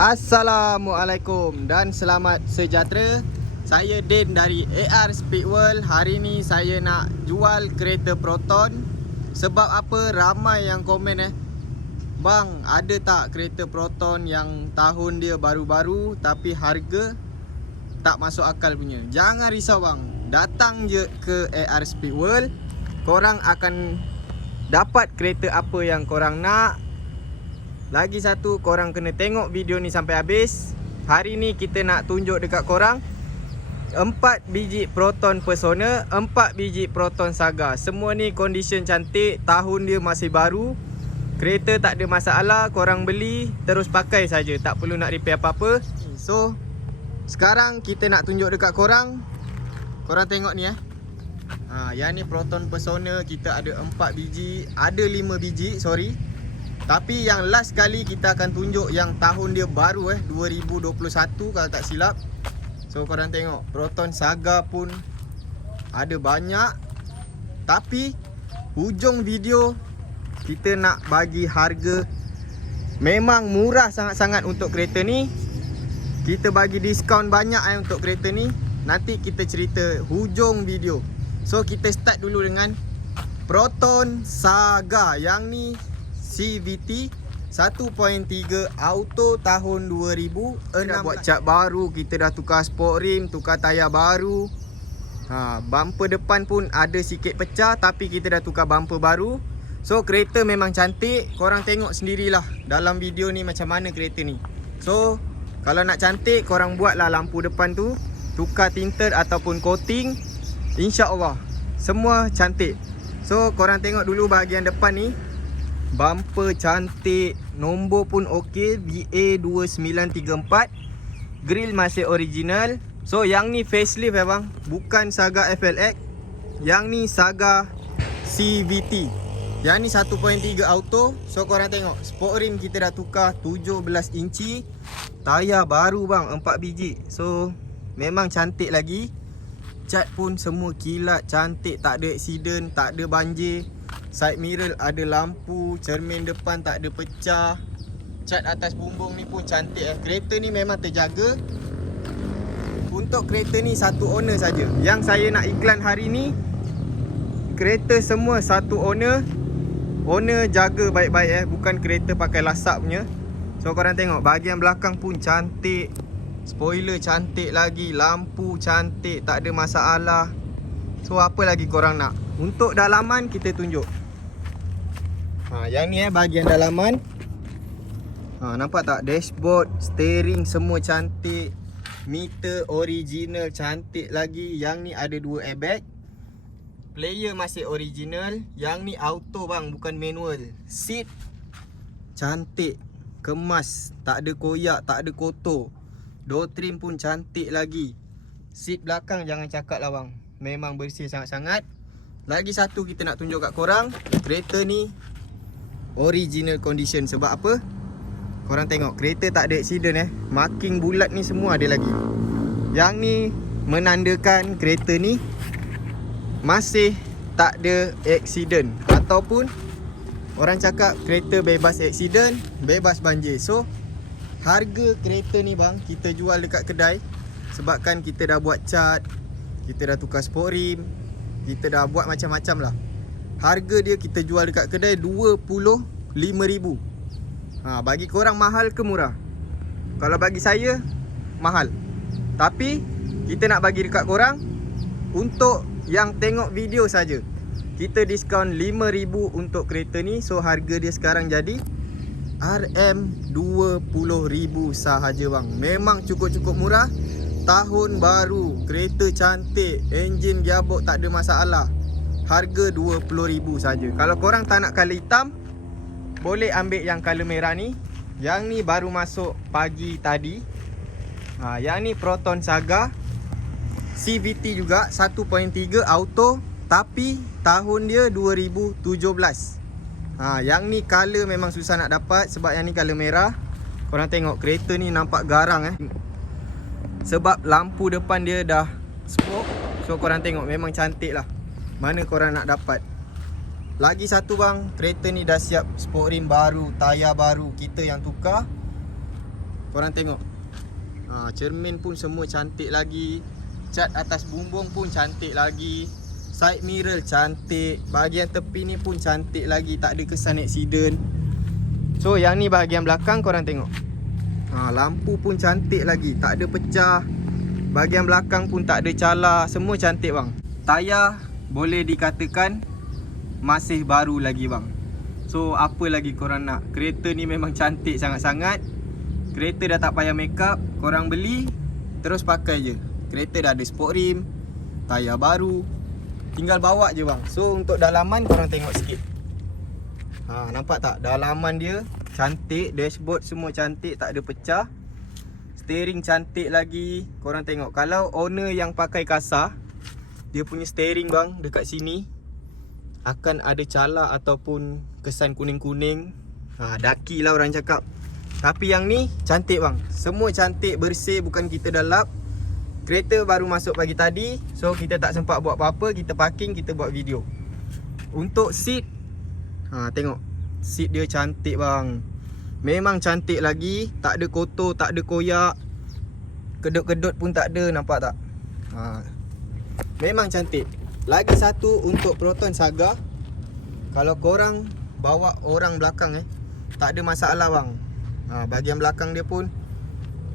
Assalamualaikum dan selamat sejahtera. Saya Din dari AR Speedworld. Hari ni saya nak jual kereta Proton. Sebab apa? Ramai yang komen bang, ada tak kereta Proton yang tahun dia baru-baru tapi harga tak masuk akal punya? Jangan risau bang, datang je ke AR Speedworld. Korang akan dapat kereta apa yang korang nak. Lagi satu, korang kena tengok video ni sampai habis. Hari ni kita nak tunjuk dekat korang 4 biji Proton Persona, 4 biji Proton Saga. Semua ni condition cantik, tahun dia masih baru. Kereta tak ada masalah, korang beli terus pakai saja, tak perlu nak repair apa-apa. So, sekarang kita nak tunjuk dekat korang. Korang tengok ni yang ni Proton Persona, kita ada 4 biji, ada 5 biji, sorry. Tapi yang last kali kita akan tunjuk yang tahun dia baru 2021 kalau tak silap. So korang tengok, Proton Saga pun ada banyak. Tapi hujung video kita nak bagi harga memang murah sangat-sangat untuk kereta ni. Kita bagi diskaun banyak untuk kereta ni. Nanti kita cerita hujung video. So kita start dulu dengan Proton Saga. Yang ni CVT 1.3 auto tahun 2006. Dah buat cat baru, kita dah tukar sport rim, tukar tayar baru. Bumper depan pun ada sikit pecah tapi kita dah tukar bumper baru. So kereta memang cantik. Korang tengok sendirilah dalam video ni macam mana kereta ni. So kalau nak cantik, korang buatlah lampu depan tu, tukar tinted ataupun coating. InsyaAllah semua cantik. So korang tengok dulu bahagian depan ni. Bumper cantik, nombor pun okey, VA2934. Grill masih original. So yang ni facelift bang, bukan Saga FLX. Yang ni Saga CVT. Yang ni 1.3 auto. So korang tengok, sport rim kita dah tukar 17 inci. Tayar baru bang, 4 biji. So memang cantik lagi. Cat pun semua kilat, cantik, tak ada accident, tak ada banjir. Side mirror ada lampu, cermin depan tak ada pecah. Cat atas bumbung ni pun cantik Kereta ni memang terjaga. Untuk kereta ni satu owner saja. Yang saya nak iklan hari ni, kereta semua satu owner. Owner jaga baik-baik bukan kereta pakai lasak punya. So korang tengok, bahagian belakang pun cantik. Spoiler cantik lagi, lampu cantik, tak ada masalah. So apa lagi korang nak? Untuk dalaman kita tunjuk. Yang ni bahagian dalaman. Nampak tak? Dashboard, steering semua cantik. Meter original cantik lagi. Yang ni ada 2 airbag. Player masih original. Yang ni auto bang, bukan manual. Seat cantik, kemas, tak ada koyak, tak ada kotor. Door trim pun cantik lagi. Seat belakang jangan cakap lah bang, memang bersih sangat-sangat. Lagi satu kita nak tunjuk kat korang, kereta ni original condition. Sebab apa? Korang tengok, kereta tak ada accident Marking bulat ni semua ada lagi. Yang ni menandakan kereta ni masih tak ada accident. Ataupun orang cakap kereta bebas accident, bebas banjir. So harga kereta ni bang, kita jual dekat kedai. Sebabkan kita dah buat cat, kita dah tukar sport rim, kita dah buat macam-macam lah. Harga dia kita jual dekat kedai 25,000. Bagi korang mahal ke murah? Kalau bagi saya mahal. Tapi kita nak bagi dekat korang untuk yang tengok video saja. Kita diskaun 5,000 untuk kereta ni. So harga dia sekarang jadi RM20,000 sahaja bang. Memang cukup-cukup murah. Tahun baru, kereta cantik, enjin gearbox tak ada masalah. Harga 20,000 saja. Kalau korang tak nak colour hitam, boleh ambil yang colour merah ni. Yang ni baru masuk pagi tadi. Yang ni Proton Saga CVT juga 1.3 auto, tapi tahun dia 2017. Yang ni colour memang susah nak dapat sebab yang ni colour merah. Korang tengok, kereta ni nampak garang sebab lampu depan dia dah spoke. So korang tengok, memang cantik lah. Mana korang nak dapat. Lagi satu bang, kereta ni dah siap sport rim baru, tayar baru, kita yang tukar. Korang tengok. Cermin pun semua cantik lagi. Cat atas bumbung pun cantik lagi. Side mirror cantik. Bahagian tepi ni pun cantik lagi. Tak ada kesan accident. So yang ni bahagian belakang korang tengok. Lampu pun cantik lagi. Tak ada pecah. Bahagian belakang pun tak ada cala. Semua cantik bang. Tayar boleh dikatakan masih baru lagi bang. So apa lagi korang nak? Kereta ni memang cantik sangat-sangat. Kereta dah tak payah make up. Korang beli terus pakai je. Kereta dah ada sport rim, tayar baru, tinggal bawa je bang. So untuk dalaman korang tengok sikit. Nampak tak? Dalaman dia cantik. Dashboard semua cantik. Tak ada pecah. Steering cantik lagi. Korang tengok. Kalau owner yang pakai kasar, dia punya steering bang dekat sini akan ada cala ataupun kesan kuning-kuning. Daki lah orang cakap. Tapi yang ni cantik bang. Semua cantik, bersih, bukan kita dah lap. Kereta baru masuk pagi tadi. So kita tak sempat buat apa-apa. Kita parking, kita buat video. Untuk seat, tengok. Seat dia cantik bang. Memang cantik lagi. Tak ada kotor, tak ada koyak. Kedut-kedut pun tak ada, nampak tak? Memang cantik. Lagi satu untuk Proton Saga. Kalau korang bawa orang belakang tak ada masalah bang. Bahagian belakang dia pun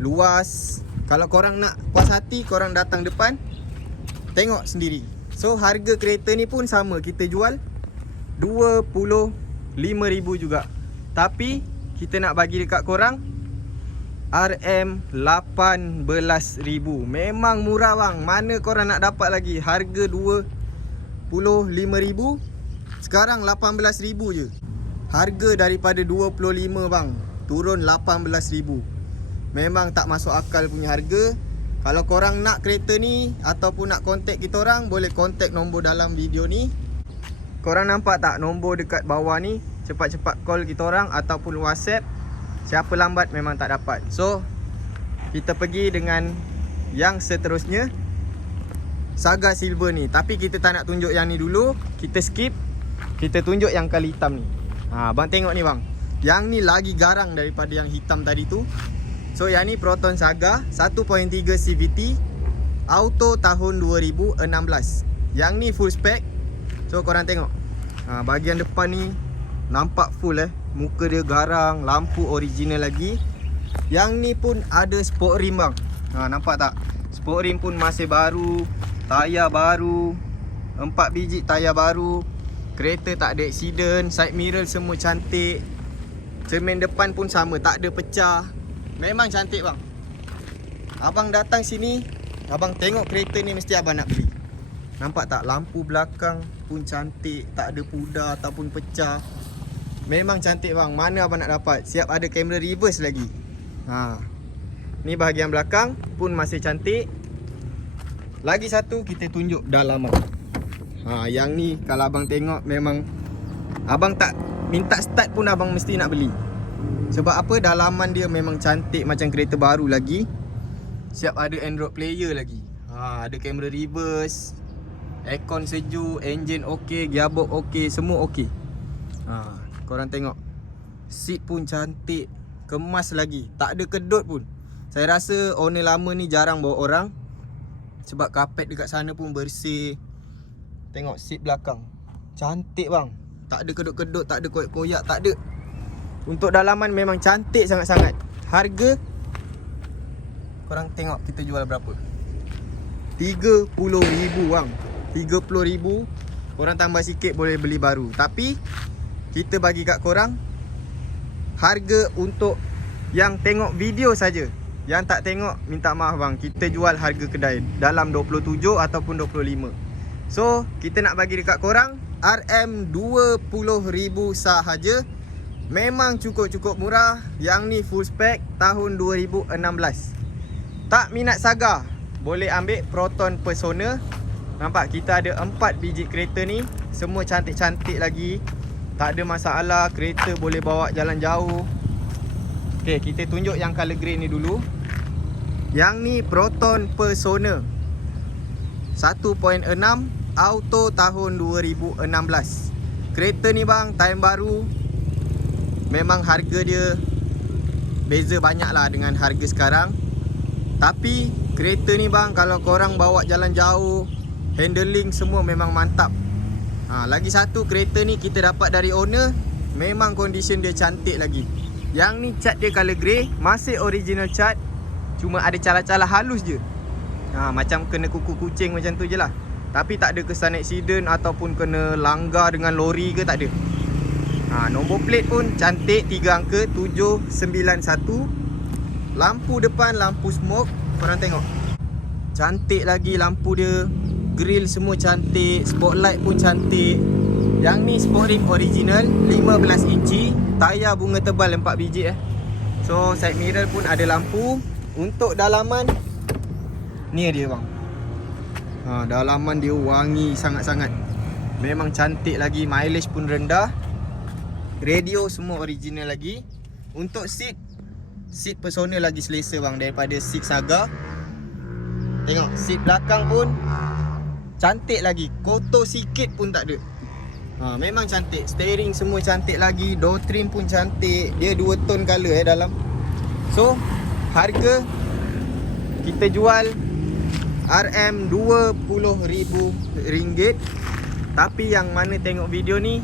luas. Kalau korang nak puas hati, korang datang depan, tengok sendiri. So harga kereta ni pun sama. Kita jual 25,000 juga. Tapi kita nak bagi dekat korang RM18,000. Memang murah bang. Mana korang nak dapat lagi? Harga 25,000, sekarang 18,000 je. Harga daripada 25 bang, turun 18,000. Memang tak masuk akal punya harga. Kalau korang nak kereta ni ataupun nak kontak kita orang, boleh kontak nombor dalam video ni. Korang nampak tak nombor dekat bawah ni? Cepat-cepat call kita orang ataupun WhatsApp. Siapa lambat memang tak dapat. So kita pergi dengan yang seterusnya, Saga Silver ni. Tapi kita tak nak tunjuk yang ni dulu. Kita skip. Kita tunjuk yang kali hitam ni. Bang tengok ni bang. Yang ni lagi garang daripada yang hitam tadi tu. So yang ni Proton Saga 1.3 CVT, auto tahun 2016. Yang ni full spec. So korang tengok. Bahagian depan ni nampak full Muka dia garang, lampu original lagi. Yang ni pun ada sport rim bang. Nampak tak? Sport rim pun masih baru. Tayar baru. 4 biji tayar baru. Kereta tak ada accident. Side mirror semua cantik. Cermin depan pun sama, tak ada pecah. Memang cantik bang. Abang datang sini, abang tengok kereta ni mesti abang nak beli. Nampak tak? Lampu belakang pun cantik. Tak ada pudar ataupun pecah. Memang cantik bang. Mana abang nak dapat? Siap ada kamera reverse lagi. Ni bahagian belakang pun masih cantik. Lagi satu kita tunjuk dalaman. Yang ni kalau abang tengok memang abang tak minta start pun abang mesti nak beli. Sebab apa? Dalaman dia memang cantik macam kereta baru lagi. Siap ada Android player lagi. Ada kamera reverse. Aircon sejuk, enjin okey, gearbox okey, semua okey. Korang tengok. Seat pun cantik, kemas lagi, tak ada kedut pun. Saya rasa owner lama ni jarang bawa orang. Sebab kapet dekat sana pun bersih. Tengok seat belakang. Cantik bang. Tak ada kedut-kedut, tak ada koyak-koyak, tak ada. Untuk dalaman memang cantik sangat-sangat. Harga korang tengok kita jual berapa? 30,000 bang. 30,000. Korang tambah sikit boleh beli baru. Tapi kita bagi kat korang harga untuk yang tengok video saja. Yang tak tengok minta maaf bang. Kita jual harga kedai dalam 27 ataupun 25. So kita nak bagi dekat korang RM20,000 sahaja. Memang cukup-cukup murah. Yang ni full spec tahun 2016. Tak minat Saga, boleh ambil Proton Persona. Nampak kita ada 4 biji kereta ni. Semua cantik-cantik lagi. Tak ada masalah. Kereta boleh bawa jalan jauh. Okay, kita tunjuk yang color grey ni dulu. Yang ni Proton Persona 1.6 auto tahun 2016. Kereta ni bang, time baru. Memang harga dia beza banyak lah dengan harga sekarang. Tapi kereta ni bang, kalau korang bawa jalan jauh, handling semua memang mantap. Lagi satu, kereta ni kita dapat dari owner, memang condition dia cantik lagi. Yang ni cat dia color grey, masih original cat, cuma ada calah-calah halus je. Macam kena kuku kucing macam tu je lah. Tapi tak ada kesan accident ataupun kena langgar dengan lori ke, tak ada. Nombor plate pun cantik, 3 angka 791. Lampu depan, lampu smoke, korang tengok. Cantik lagi lampu dia. Grill semua cantik, spotlight pun cantik. Yang ni sport rim original 15 inci, tayar bunga tebal 4 biji So side mirror pun ada lampu. Untuk dalaman, ni dia bang. Dalaman dia wangi sangat-sangat. Memang cantik lagi, mileage pun rendah. Radio semua original lagi. Untuk seat Persona lagi selesa bang daripada seat Saga. Tengok seat belakang pun cantik lagi, kotor sikit pun tak ada. Memang cantik. Steering semua cantik lagi. Door trim pun cantik. Dia 2 tone color dalam. So harga kita jual RM20,000. Tapi yang mana tengok video ni,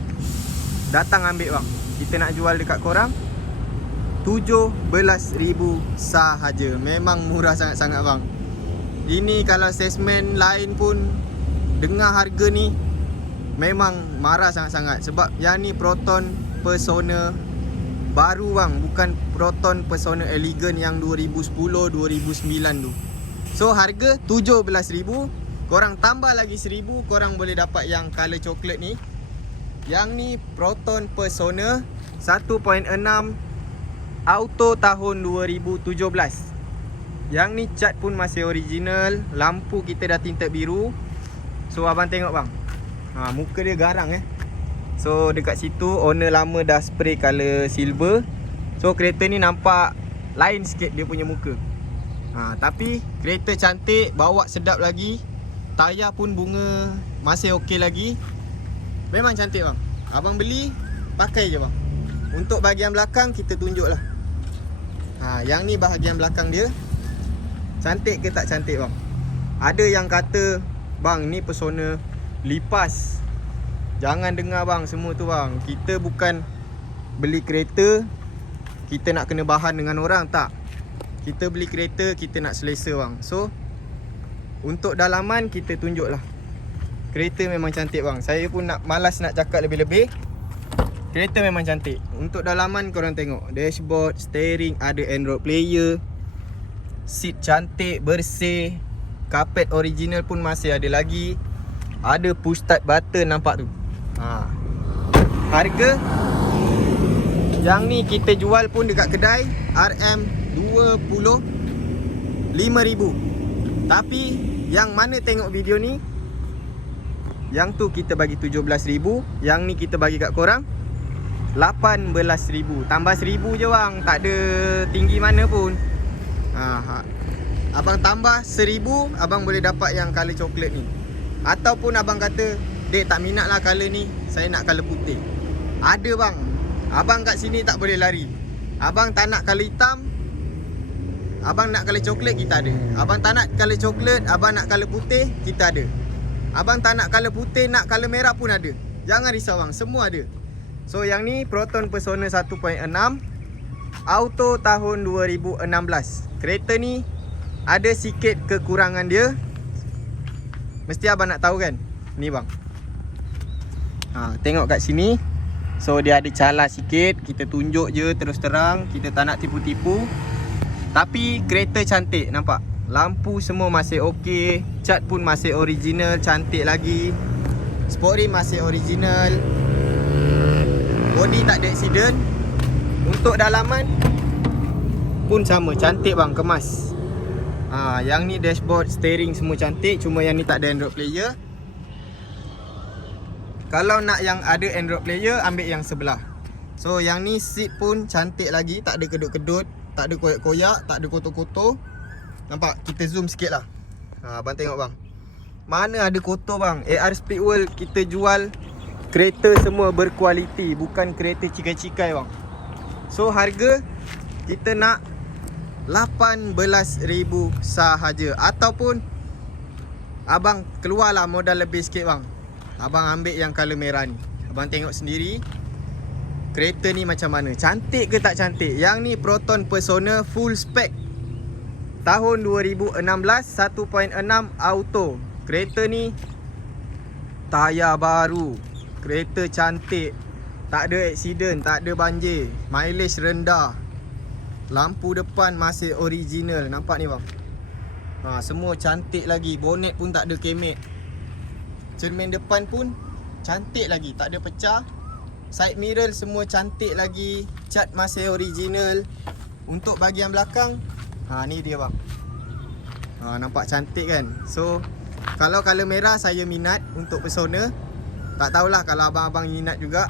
datang ambil bang. Kita nak jual dekat korang 17,000 sahaja. Memang murah sangat-sangat bang. Ini kalau salesman lain pun dengar harga ni memang marah sangat-sangat. Sebab yang ni Proton Persona baru bang, bukan Proton Persona Elegant yang 2010-2009 tu. So harga 17,000. Korang tambah lagi 1,000, korang boleh dapat yang color coklat ni. Yang ni Proton Persona 1.6 auto tahun 2017. Yang ni cat pun masih original. Lampu kita dah tinted biru. So abang tengok bang, muka dia garang So dekat situ owner lama dah spray color silver. So kereta ni nampak lain sikit dia punya muka. Tapi kereta cantik, bawa sedap lagi. Tayar pun bunga masih okey lagi. Memang cantik bang. Abang beli, pakai je bang. Untuk bahagian belakang kita tunjuk lah. Yang ni bahagian belakang dia. Cantik ke tak cantik bang? Ada yang kata, bang ni Persona lipas. Jangan dengar bang semua tu bang. Kita bukan beli kereta kita nak kena bahan dengan orang, tak. Kita beli kereta kita nak selesa bang. So untuk dalaman kita tunjuk lah. Kereta memang cantik bang. Saya pun malas nak cakap lebih-lebih. Kereta memang cantik. Untuk dalaman korang tengok, dashboard, steering, ada Android player. Seat cantik, bersih. Carpet original pun masih ada lagi. Ada push start button nampak tu. Harga yang ni kita jual pun dekat kedai RM25,000. Tapi yang mana tengok video ni, yang tu kita bagi 17,000. Yang ni kita bagi kat korang 18,000. Tambah 1,000 je bang, tak ada tinggi mana pun. Abang tambah 1,000, abang boleh dapat yang color coklat ni. Ataupun abang kata, dek tak minat lah color ni, saya nak color putih. Ada bang. Abang kat sini tak boleh lari. Abang tak nak color hitam, abang nak color coklat, kita ada. Abang tak nak color coklat, abang nak color putih, kita ada. Abang tak nak color putih, nak color merah pun ada. Jangan risau bang, semua ada. So yang ni Proton Persona 1.6 auto tahun 2016. Kereta ni ada sikit kekurangan dia. Mesti abang nak tahu kan? Ni bang. Tengok kat sini. So dia ada calar sikit. Kita tunjuk je terus terang. Kita tak nak tipu-tipu. Tapi kereta cantik, nampak? Lampu semua masih okey. Cat pun masih original, cantik lagi. Sport rim masih original. Body tak ada accident. Untuk dalaman pun sama, cantik bang, kemas. Yang ni dashboard, steering semua cantik. Cuma yang ni tak ada Android player. Kalau nak yang ada Android player, ambil yang sebelah. So yang ni seat pun cantik lagi. Tak ada kedut-kedut, tak ada koyak-koyak, tak ada kotor-kotor. Nampak? Kita zoom sikit lah. Abang tengok bang, mana ada kotor bang. AR Speedworld kita jual kereta semua berkualiti, bukan kereta cikai-cikai bang. So harga kita nak 18,000 sahaja. Ataupun abang keluarlah modal lebih sikit bang, abang ambil yang color merah ni. Abang tengok sendiri kereta ni macam mana, cantik ke tak cantik. Yang ni Proton Persona full spec tahun 2016, 1.6 auto. Kereta ni tayar baru, kereta cantik, tak ada accident, tak ada banjir, mileage rendah, lampu depan masih original. Nampak ni bang, semua cantik lagi. Bonet pun tak ada kemek, cermin depan pun cantik lagi, tak ada pecah. Side mirror semua cantik lagi, cat masih original. Untuk bahagian belakang, ni dia bang. Nampak cantik kan. So kalau color merah saya minat untuk Persona. Tak tahulah kalau abang-abang minat juga.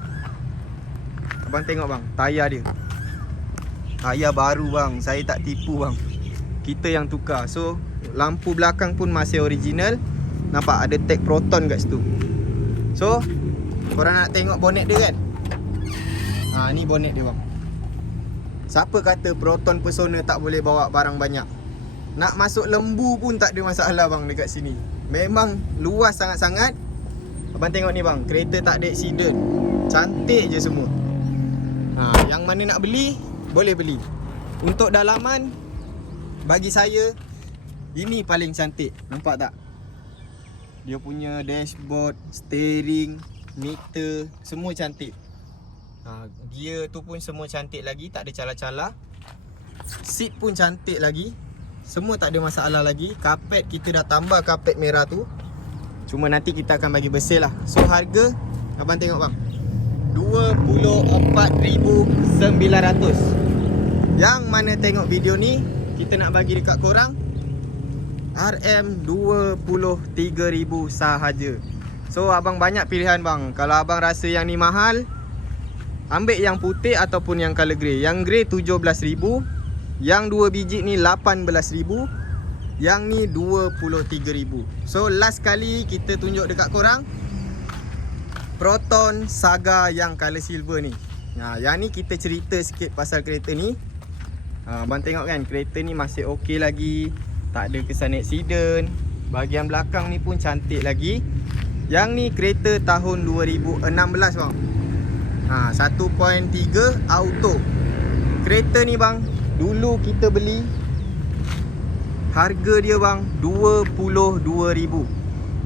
Abang tengok bang, tayar dia, tayar baru bang, saya tak tipu bang, kita yang tukar. So lampu belakang pun masih original. Nampak ada tag Proton kat situ. So korang nak tengok bonet dia kan. Ni bonet dia bang. Siapa kata Proton Persona tak boleh bawa barang banyak? Nak masuk lembu pun tak ada masalah bang dekat sini. Memang luas sangat-sangat. Abang tengok ni bang, kereta tak ada accident, cantik je semua. Yang mana nak beli, boleh beli. Untuk dalaman, bagi saya ini paling cantik. Nampak tak? Dia punya dashboard, steering, meter, semua cantik. Gear tu pun semua cantik lagi, tak ada cala-cala. Seat pun cantik lagi, semua tak ada masalah lagi. Karpet kita dah tambah karpet merah tu, cuma nanti kita akan bagi bersih lah. So harga, abang tengok bang, 24,900. Yang mana tengok video ni, kita nak bagi dekat korang RM23,000 sahaja. So abang banyak pilihan bang. Kalau abang rasa yang ni mahal, ambil yang putih ataupun yang color grey. Yang grey 17,000, yang 2 biji ni 18,000, yang ni 23,000. So last kali kita tunjuk dekat korang Proton Saga yang color silver ni. Yang ni kita cerita sikit pasal kereta ni. Abang tengok kan, kereta ni masih okey lagi, tak ada kesan accident. Bahagian belakang ni pun cantik lagi. Yang ni kereta tahun 2016 bang. 1.3 auto. Kereta ni bang, dulu kita beli, harga dia bang 22,000.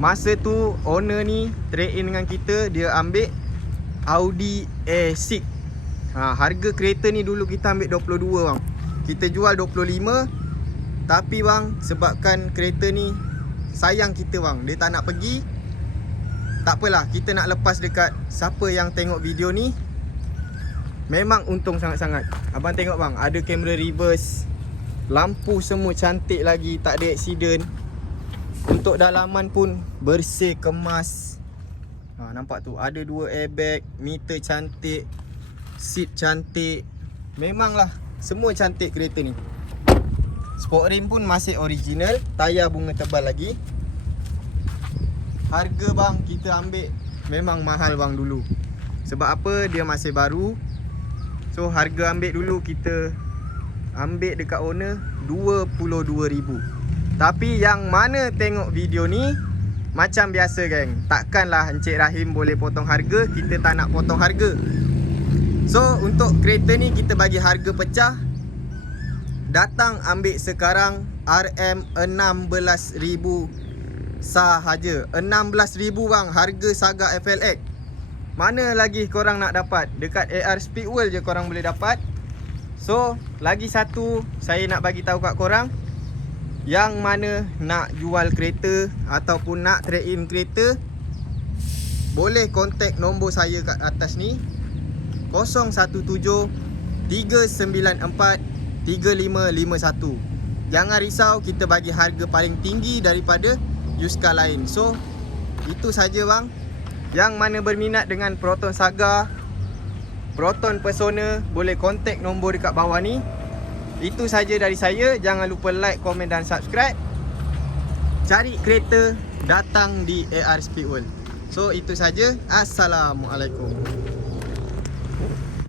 Masa tu owner ni trade in dengan kita, dia ambil Audi A6. Harga kereta ni dulu kita ambil 22 bang, kita jual 25. Tapi bang, sebabkan kereta ni sayang kita bang, dia tak nak pergi. Tak apalah, kita nak lepas dekat siapa yang tengok video ni. Memang untung sangat-sangat. Abang tengok bang, ada kamera reverse, lampu semua cantik lagi, tak ada accident. Untuk dalaman pun bersih, kemas. Nampak tu, ada 2 airbag, meter cantik, seat cantik. Memanglah semua cantik kereta ni. Sport rim pun masih original, tayar bunga tebal lagi. Harga bang, kita ambil memang mahal bang dulu. Sebab apa? Dia masih baru. So harga ambil dulu, kita ambil dekat owner 22,000. Tapi yang mana tengok video ni, macam biasa geng, takkanlah Encik Rahim boleh potong harga, kita tak nak potong harga. So untuk kereta ni kita bagi harga pecah. Datang ambil sekarang RM16,000 sahaja. 16,000 bang, harga Saga FLX. Mana lagi korang nak dapat? Dekat AR Speedworld je korang boleh dapat. So lagi satu saya nak bagi tahu kat korang, yang mana nak jual kereta ataupun nak trade in kereta, boleh kontak nombor saya kat atas ni, 017 394 3551. Jangan risau, kita bagi harga paling tinggi daripada used car lain. So itu saja bang. Yang mana berminat dengan Proton Saga, Proton Persona, boleh kontak nombor dekat bawah ni. Itu saja dari saya. Jangan lupa like, komen dan subscribe. Cari kereta, datang di AR Speedworld. So itu saja. Assalamualaikum.